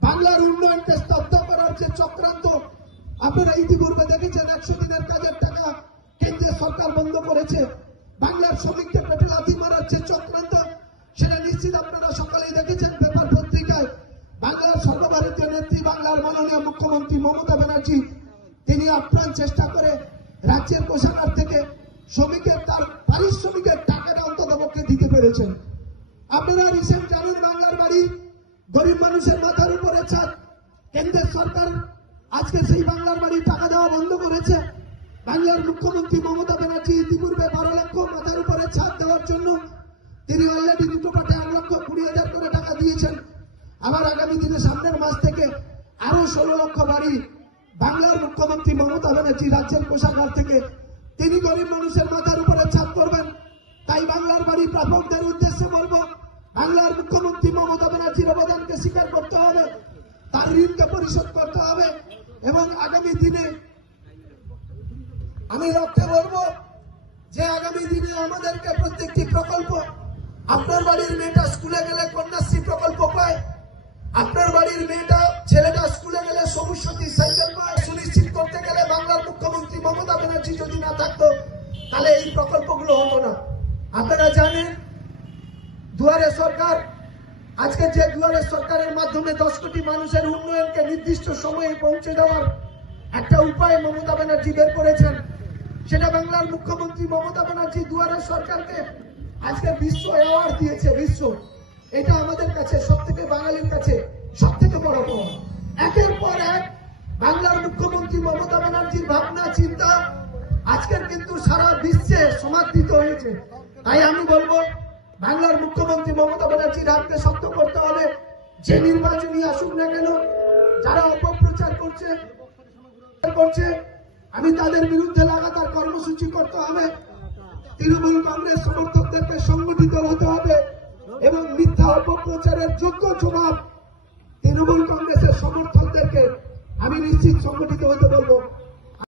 বাংলার উন্নয়নকে স্তব্ধ করার যে চক্রান্ত আপনারা ইতিপূর্বে দেখেছেন, 100 দিনের কাজের টাকা কেন্দ্রীয় সরকার বন্ধ করেছে। বাংলার শ্রমিককে পেটে লাথি মারার যে চক্রান্ত, সেটা নিশ্চিত আপনারা সকালেই দেখেছেন পেপার পত্রিকায়। বাংলার সর্বভারতীয় নেত্রী, বাংলার মাননীয় মুখ্যমন্ত্রী মমতা ব্যানার্জি, তিনি আপ্রাণ চেষ্টা করে রাজ্যের কোষাগার থেকে শ্রমিকের তার পারিশ্রমিকের টাকাটা অন্ততপক্ষে দিতে পেরেছেন। আপনারা রিসেন্ট জানেন, বাংলার বাড়ি, গরিব মানুষের মাথার উপরে ছাদ, কেন্দ্রের সরকার আজকে সেই বাংলার বাড়ি টাকা দেওয়া বন্ধ করেছে। বাংলার মুখ্যমন্ত্রী মমতা ব্যানার্জি ইতিপূর্বে 12 লক্ষ মাথার উপরে ছাদ দেওয়ার জন্য তিনি অলরেডি দুটো পাটে 8,20,000 করে টাকা দিয়েছেন। আবার আগামী দিনে সামনের মাস থেকে আরো 16 লক্ষ বাড়ি বাংলার মুখ্যমন্ত্রী মমতা ব্যানার্জি রাজ্যের কোষাগার থেকে তিনি গরিব মানুষের মাথার উপরে ছাদ করবেন। তাই বাংলার বাড়ি প্রাপকদের উদ্দেশ্যে বলবো, বাংলার মুখ্যমন্ত্রী মমতা ব্যানার্জির অবদানকে স্বীকার করতে হবে, তার ঋণকে পরিশোধ করতে হবে। এবং আগামী দিনে আমি লক্ষ্যে বলবো যে আগামী দিনে আমাদেরকে প্রত্যেকটি প্রকল্প, আপনার বাড়ির মেয়েটা স্কুলে গেলে কন্যাশ্রী প্রকল্প পায়, আপনার বাড়ির মেয়েটা ছেলেটা স্কুলে গেলে সবুজ সাথী সাইকেল পায়, সুনিশ্চিত করতে গেলে বাংলার মুখ্যমন্ত্রী মমতা ব্যানার্জি যদি না থাকতো তাহলে এই প্রকল্পগুলো হতো না। আপনারা জানেন দুয়ারে সরকার, আজকে যে দুয়ারে সরকারের মাধ্যমে 10 কোটি মানুষের উন্নয়নকে নির্দিষ্ট সময়ে পৌঁছে দেওয়ার একটা উপায় মমতা ব্যানার্জি বের করেছেন, সেটা বাংলার মুখ্যমন্ত্রী মমতা ব্যানার্জি দুয়ারে সরকারকে আজকে বিশ্ব অ্যাওয়ার্ড দিয়েছে। বিশ্ব, এটা আমাদের কাছে সব থেকে, বাঙালির কাছে সব থেকে বড় পাওয়া। একের পর এক বাংলার মুখ্যমন্ত্রী মমতা ব্যানার্জির ভাবনা চিন্তা আজকের কিন্তু সারা বিশ্বে সমাদৃত হয়েছে। তাই আমি বলবো বাংলার মুখ্যমন্ত্রী মমতা ব্যানার্জির হাতকে শক্ত করতে হবে। যে নির্বাচনই আসুক না কেন, যারা অপপ্রচার করছে আমি তাদের বিরুদ্ধে লাগাতার কর্মসূচি করতে হবে। তৃণমূল কংগ্রেস সমর্থকদেরকে সংগঠিত হতে হবে এবং মিথ্যা অপপ্রচারের যোগ্য জবাব তৃণমূল কংগ্রেসের সমর্থকদেরকে আমি নিশ্চিত সংগঠিত হতে বলবো।